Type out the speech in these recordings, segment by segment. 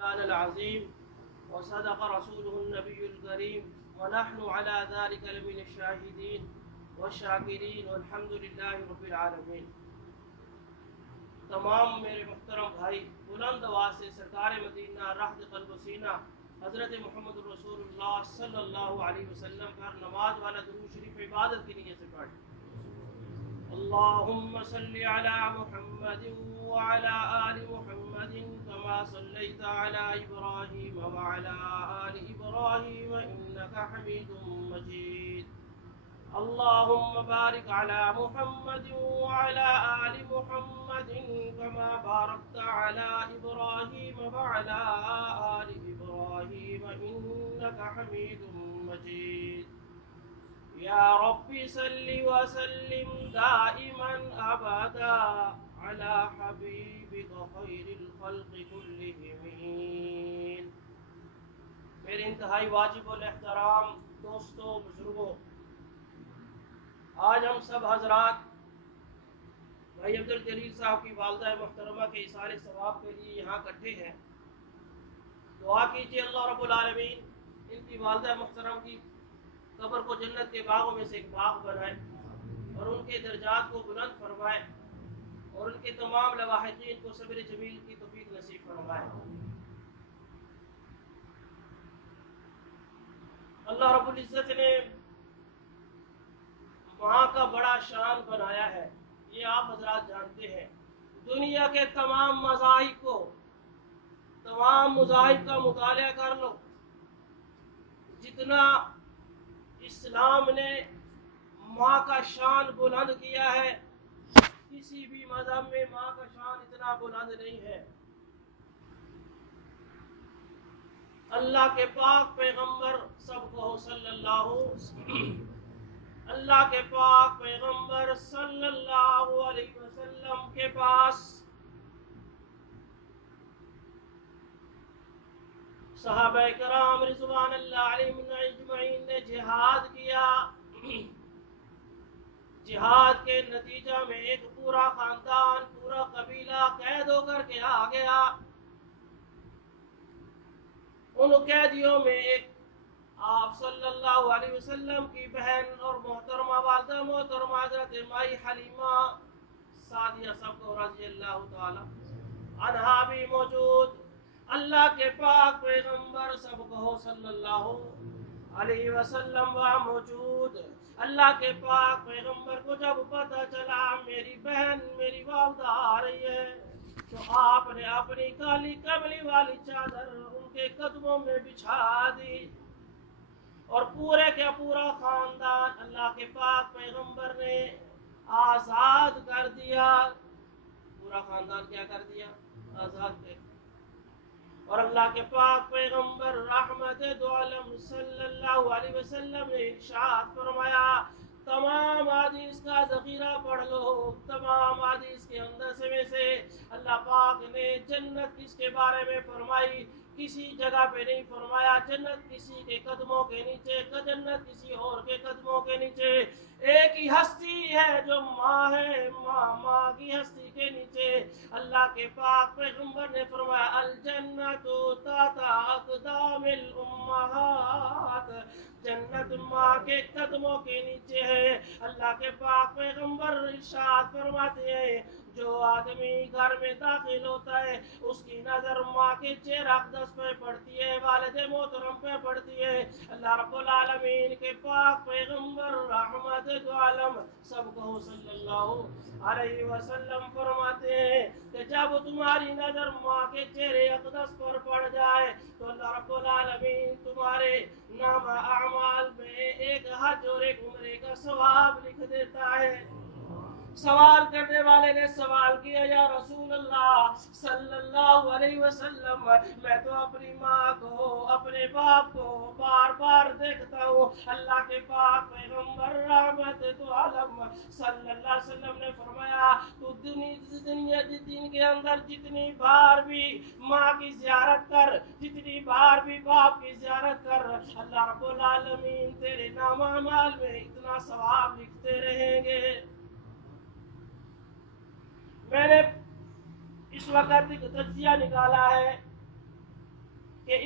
المولان العظيم وصدق رسوله النبي الكريم ونحن على ذلك لمن الشاهدين والشاكرين والحمد لله رب العالمين. تمام میرے محترم بھائی، بلند آواز سے سرکار مدینہ راحت قلب و سینہ حضرت محمد رسول اللہ صلی اللہ علیہ وسلم پر نماز والا درود شریف عبادت کی نیت سے پڑھ. اللهم صل على محمد وعلى آل محمد كما صليت على إبراهيم وعلى آل إبراهيم إنك حميد مجيد. اللهم بارك على محمد وعلى آل محمد كما باركت على إبراهيم وعلى آل إبراهيم إنك حميد مجيد. يا رب صل وسلم دائما أبدا على حبيبك خير الخلق كلهم. میرے انتہائی واجب الاحترام دوستوں، بزرگوں، آج ہم سب حضرات بھائی عبدالجلیل صاحب کی والدہ محترمہ کے اصالِ ثواب کے لیے یہاں اکٹھے ہیں. دعا کیجیے اللہ رب العالمین ان کی والدہ محترم کی قبر کو جنت کے باغوں میں سے ایک باغ بنائے اور ان کے درجات کو بلند فرمائے اور ان کے تمام لواحقین کو صبر جمیل کی توفیق نصیب فرمائے. اللہ رب العزت نے ماں کا بڑا شان بنایا ہے، یہ آپ حضرات جانتے ہیں. دنیا کے تمام مذاہب کا مطالعہ کر لو، جتنا اسلام نے ماں کا شان بلند کیا ہے کسی بھی مذہب میں ماں کا شان اتنا بلند نہیں ہے. اللہ کے پاک پیغمبر سب کو اللہ کے پاک پیغمبر صلی اللہ علیہ وسلم کے پاس صحابہ کرام رضوان اللہ علیہم اجمعین نے جہاد کیا. جہاد کے نتیجہ میں ایک پورا خاندان، پورا قبیلہ قید ہو کر کے آ گیا. ان قیدیوں میں ایک آپ صلی اللہ علیہ وسلم کی بہن اور محترمہ والدہ محترمہ حضرت مائی حلیمہ سعدیہ سب کو رضی اللہ تعالی عنہا بھی موجود. اللہ کے پاک پیغمبر سب کو صلی اللہ علیہ وسلم وہاں موجود. اللہ کے پاک پیغمبر کو جب پتہ چلا میری بہن میری والدہ آ رہی ہے تو آپ نے اپنی کالی کملی والی چادر ان کے قدموں میں بچھا دی اور پورے کا پورا خاندان اللہ کے پاک پیغمبر نے آزاد کر دیا. پورا خاندان کیا کر دیا؟ آزاد کر. اور اللہ کے پاک پیغمبر رحمت دو عالم صلی اللہ علیہ وسلم نے ارشاد فرمایا، تمام حدیث کا ذخیرہ پڑھ لو. تمام حدیث کے اندر سے اللہ پاک نے جنت کس کے بارے میں فرمائی، کسی جگہ پہ نہیں فرمایا جنت کسی کے قدموں کے نیچے، جنت کسی اور کے قدموں کے نیچے. ایک ہی ہستی ہے جو ماں ہے، ماں کی ہستی کے نیچے. اللہ کے پاک پیغمبر نے فرمایا الجنت تحت اقدام الامہات، جنت ماں کے قدموں کے نیچے ہے. اللہ کے پاک پیغمبر ارشاد فرماتے ہیں جو آدمی گھر میں داخل ہوتا ہے اس کی نظر ماں کے چہرہ اقدس پہ پڑتی ہے، والد محترم پہ پڑتی ہے. اللہ رب العالمین کے پاک پیغمبر رحمت دو عالم سب کو صلی اللہ علیہ وسلم فرماتے ہیں کہ جب تمہاری نظر ماں کے چہرے اقدس پر پڑ جائے تو اللہ رب العالمین تمہارے نام اعمال میں ایک حج اور ایک عمرے کا ثواب لکھ دیتا ہے. سوال کرنے والے نے سوال کیا، یا رسول اللہ صلی اللہ علیہ وسلم میں تو اپنی ماں کو اپنے باپ کو بار بار دیکھتا ہوں. اللہ کے پاک پیغمبر رحمت دو عالم صلی اللہ علیہ وسلم نے فرمایا تو دنیا دین کے اندر جتنی بار بھی ماں کی زیارت کر، جتنی بار بھی باپ کی زیارت کر، اللہ رب العالمین تیرے نام اعمال میں اتنا ثواب لکھتے رہیں گے. میں نے اس وقت ایک تجزیہ نکالا ہے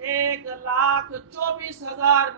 1,24,000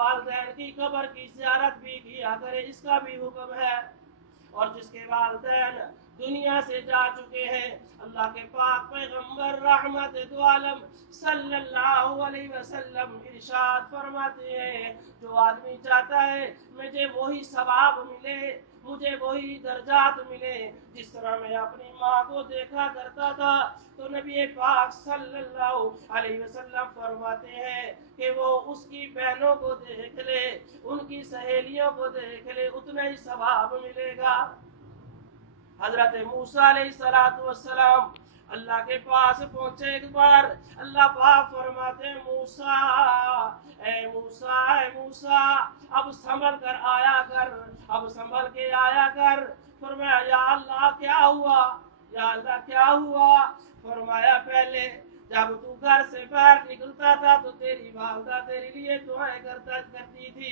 والدین کی قبر کی زیارت بھی کیا کرے، اس کا بھی حکم ہے۔ اور جس کے والدین دنیا سے جا چکے ہیں، اللہ کے پاک پیغمبر رحمت دو عالم صلی اللہ علیہ وسلم ارشاد فرماتے ہیں، جو آدمی چاہتا ہے مجھے وہی ثواب ملے، مجھے وہی درجات ملے جس طرح میں اپنی ماں کو دیکھا کرتا تھا، تو نبی پاک صلی اللہ علیہ وسلم فرماتے ہیں کہ وہ اس کی بہنوں کو دیکھ لے، ان کی سہیلیوں کو دیکھ لے، اتنا ہی ثواب ملے گا۔ حضرت موسیٰ علیہ السلام اللہ کے پاس پہنچے، ایک بار اللہ پاک فرماتے ہیں اے موسیٰ اب سنبھل کر آیا کر، اب سنبھل کے آیا کر۔ فرمایا یا اللہ کیا ہوا، یا اللہ کیا ہوا؟ فرمایا پہلے جب تو گھر سے باہر نکلتا تھا تو تیری والدہ تیرے لیے دعائیں کرتی تھی،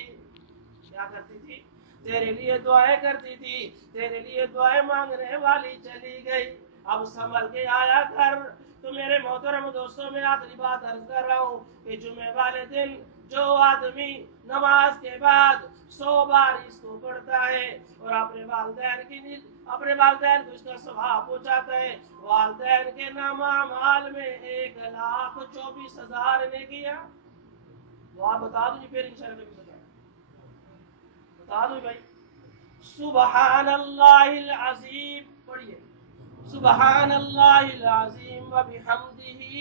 کیا کرتی تھی؟ تیرے لیے دعائیں کرتی تھی، تیرے لیے دعائیں مانگنے والی چلی گئی، اب سنبھل کے آیا کر۔ تو میرے محترم دوستوں میں آخری بات عرض کر رہا ہوں کہ جمعے والے دن جو آدمی نماز کے بعد 100 بار اس کو پڑھتا ہے اور اپنے والدین کو اس کا ثواب پہنچاتا ہے، والدین کے نام اعمال میں 1,24,000 نے کیا۔ تو آپ بتا دو جی، پھر انشاءاللہ بتا دو بھائی۔ سبحان اللہ العظیم، پڑھیے سبحان اللہ العظیم وبحمدہ،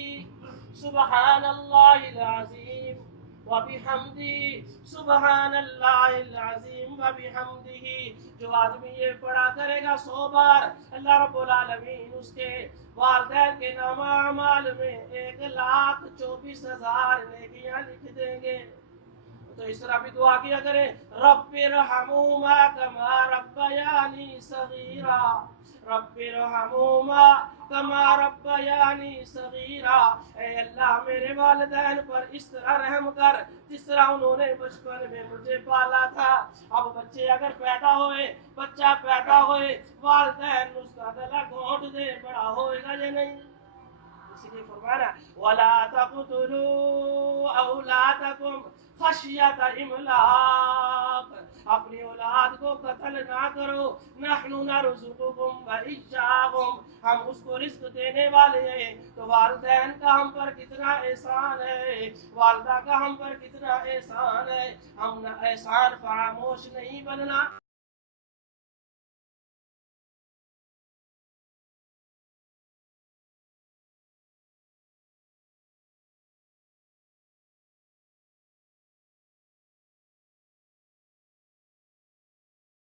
سبحان اللہ العظیم وبحمدہ، سبحان اللہ العظیم وبحمدہ۔ جو آدمی یہ پڑھا کرے گا 100 بار، اللہ رب العالمین اس کے والدین کے نام اعمال میں 1,24,000 نیکیاں لکھ دیں گے۔ تو اس طرح بھی دعا کیا کرے، رب ارحمہما کما ربیانی صغیرا، رب ارحمہما کما ربیانی صغیرا۔ اے اللہ میرے والدین پر اس طرح رحم کر جس طرح انہوں نے بچپن میں مجھے پالا تھا۔ اب بچہ پیدا ہوئے والدین اس کا گلا گھونٹ دے، بڑا ہوئے گا یا نہیں؟ اسی لیے فرمانا وَلَا تَقْتُلُوا أَوْلَادَكُمْ خَشْيَةَ إِمْلَاقٍ، اپنی اولاد کو قتل نہ کرو، نحن نرزقكم وإياهم، ہم اس کو رزق دینے والے ہیں۔ تو والدین کا ہم پر کتنا احسان ہے، والدہ کا ہم پر کتنا احسان ہے، ہم احسان فراموش نہیں بننا۔